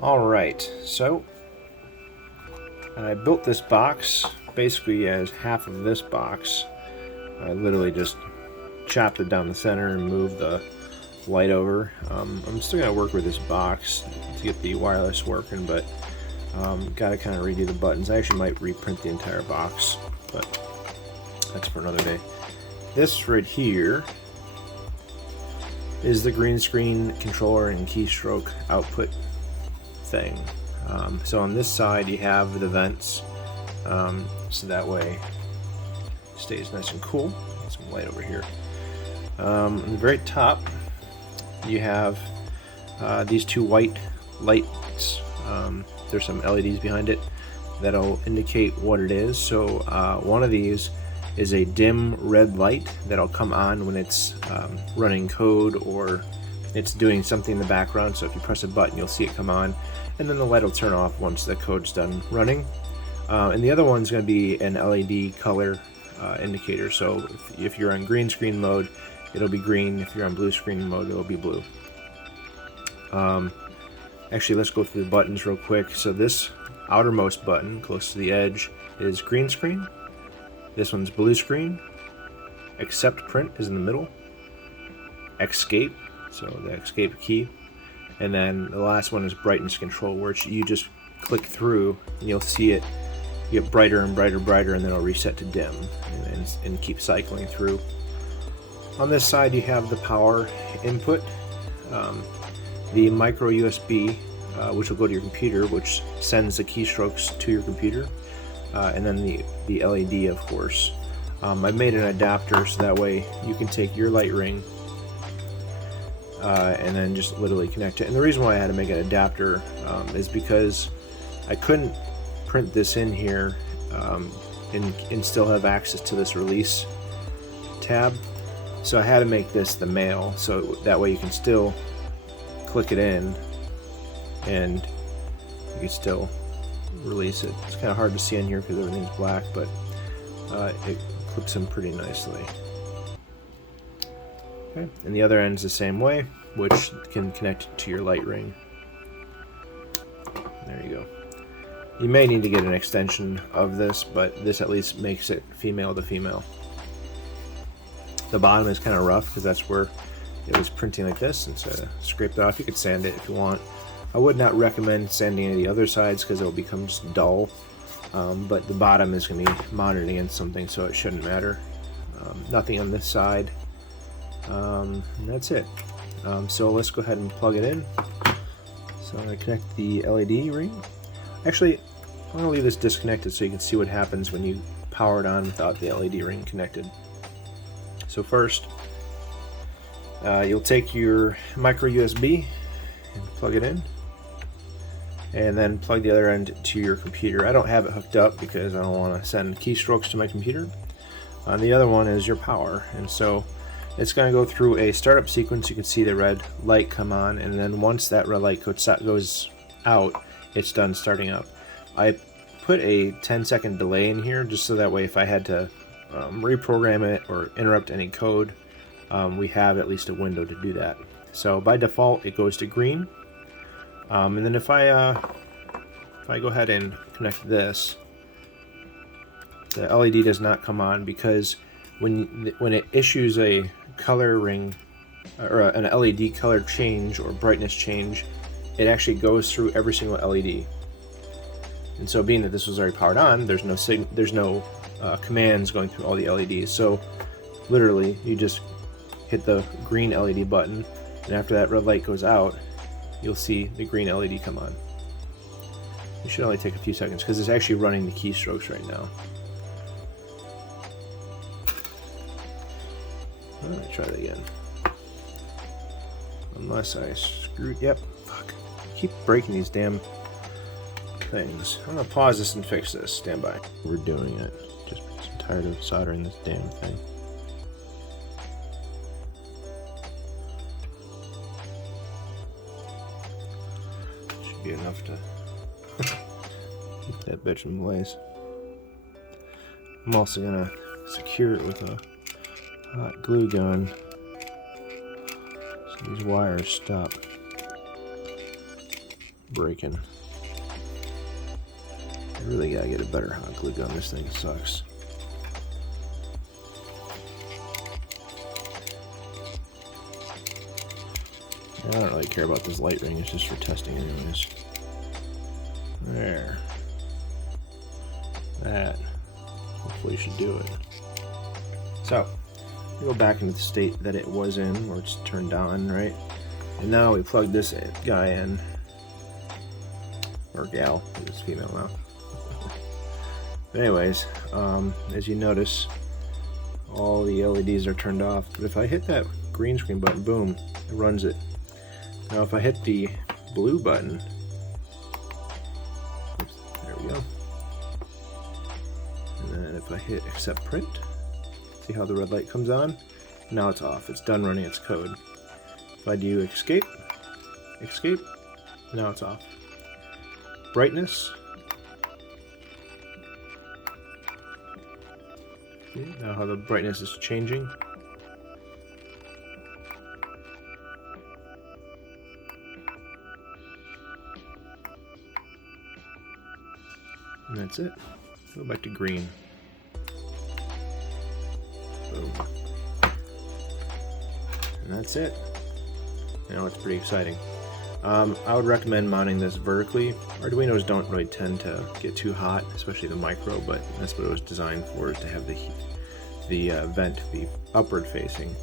Alright, so I built this box basically as half of this box. I literally just chopped it down the center and moved the light over. I'm still going to work with this box to get the wireless working, but got to kind of redo the buttons. I actually might reprint the entire box, but that's for another day. This right here is the green screen controller and keystroke output thing. So on this side you have the vents, so that way it stays nice and cool. Get some light over here. On the very top you have these two white lights. There's some LEDs behind it that'll indicate what it is. So one of these is a dim red light that'll come on when it's running code or it's doing something in the background. So if you press a button, you'll see it come on, and then the light will turn off once the code's done running. And the other one's going to be an LED color indicator. So if you're on green screen mode, it'll be green. If you're on blue screen mode, it'll be blue. Actually, let's go through the buttons real quick. So this outermost button, close to the edge, is green screen. This one's blue screen. Accept print is in the middle. Escape, so the escape key. And then the last one is brightness control, where you just click through and you'll see it get brighter and brighter, and then it'll reset to dim and keep cycling through. On this side you have the power input, the micro USB, which will go to your computer, which sends the keystrokes to your computer, and then the LED, of course. I made an adapter so that way you can take your light ring and then just literally connect it. And the reason why I had to make an adapter is because I couldn't print this in here and still have access to this release tab. So I had to make this the male, so that way you can still click it in and you can still release it. It's kind of hard to see in here because everything's black, but it clips in pretty nicely. Okay. And the other end's the same way, which can connect to your light ring. There you go. You may need to get an extension of this, but this at least makes it female to female. The bottom is kind of rough because that's where it was printing like this, and so I scraped it off. You could sand it if you want. I would not recommend sanding any of the other sides because it will become just dull, but the bottom is going to be monitored against something, so it shouldn't matter. Nothing on this side, and that's it. So let's go ahead and plug it in. So I'm going to connect the LED ring. Actually, I'm going to leave this disconnected so you can see what happens when you power it on without the LED ring connected. So first, you'll take your micro USB and plug it in, and then plug the other end to your computer. I don't have it hooked up because I don't want to send keystrokes to my computer. The other one is your power, and so it's going to go through a startup sequence. You can see the red light come on, and then once that red light goes out, it's done starting up. I put a 10-second delay in here just so that way if I had to reprogram it or interrupt any code, we have at least a window to do that. So by default it goes to green, and then if I go ahead and connect this, the LED does not come on because when it issues a color ring or an LED color change or brightness change, it actually goes through every single LED. And so being that this was already powered on, there's no commands going through all the LEDs. So literally you just hit the green LED button, and after that red light goes out, you'll see the green LED come on. It should only take a few seconds because it's actually running the keystrokes right now. Let me try that again. Unless I screwed. Yep. Fuck. I keep breaking these damn things. I'm gonna pause this and fix this. Stand by. We're doing it. Just because I'm tired of soldering this damn thing. Should be enough to keep that bitch in place. I'm also gonna secure it with a hot glue gun so these wires stop breaking. I really gotta get a better hot glue gun. This thing sucks. I don't really care about this light ring, it's just for testing anyways. There. That. Hopefully should do it. So, we go back into the state that it was in, where it's turned on, right? And now we plug this guy in. Or gal, it's female now. But anyways, as you notice, all the LEDs are turned off. But if I hit that green screen button, boom, it runs it. Now if I hit the blue button, oops, there we go. And then if I hit accept print, see how the red light comes on? Now it's off, it's done running its code. If I do escape, now it's off. Brightness. See now how the brightness is changing. And that's it. Go back to green. Boom. And that's it. Now it's pretty exciting. I would recommend mounting this vertically. Arduinos don't really tend to get too hot, especially the micro, but that's what it was designed for, is to have the vent be upward facing.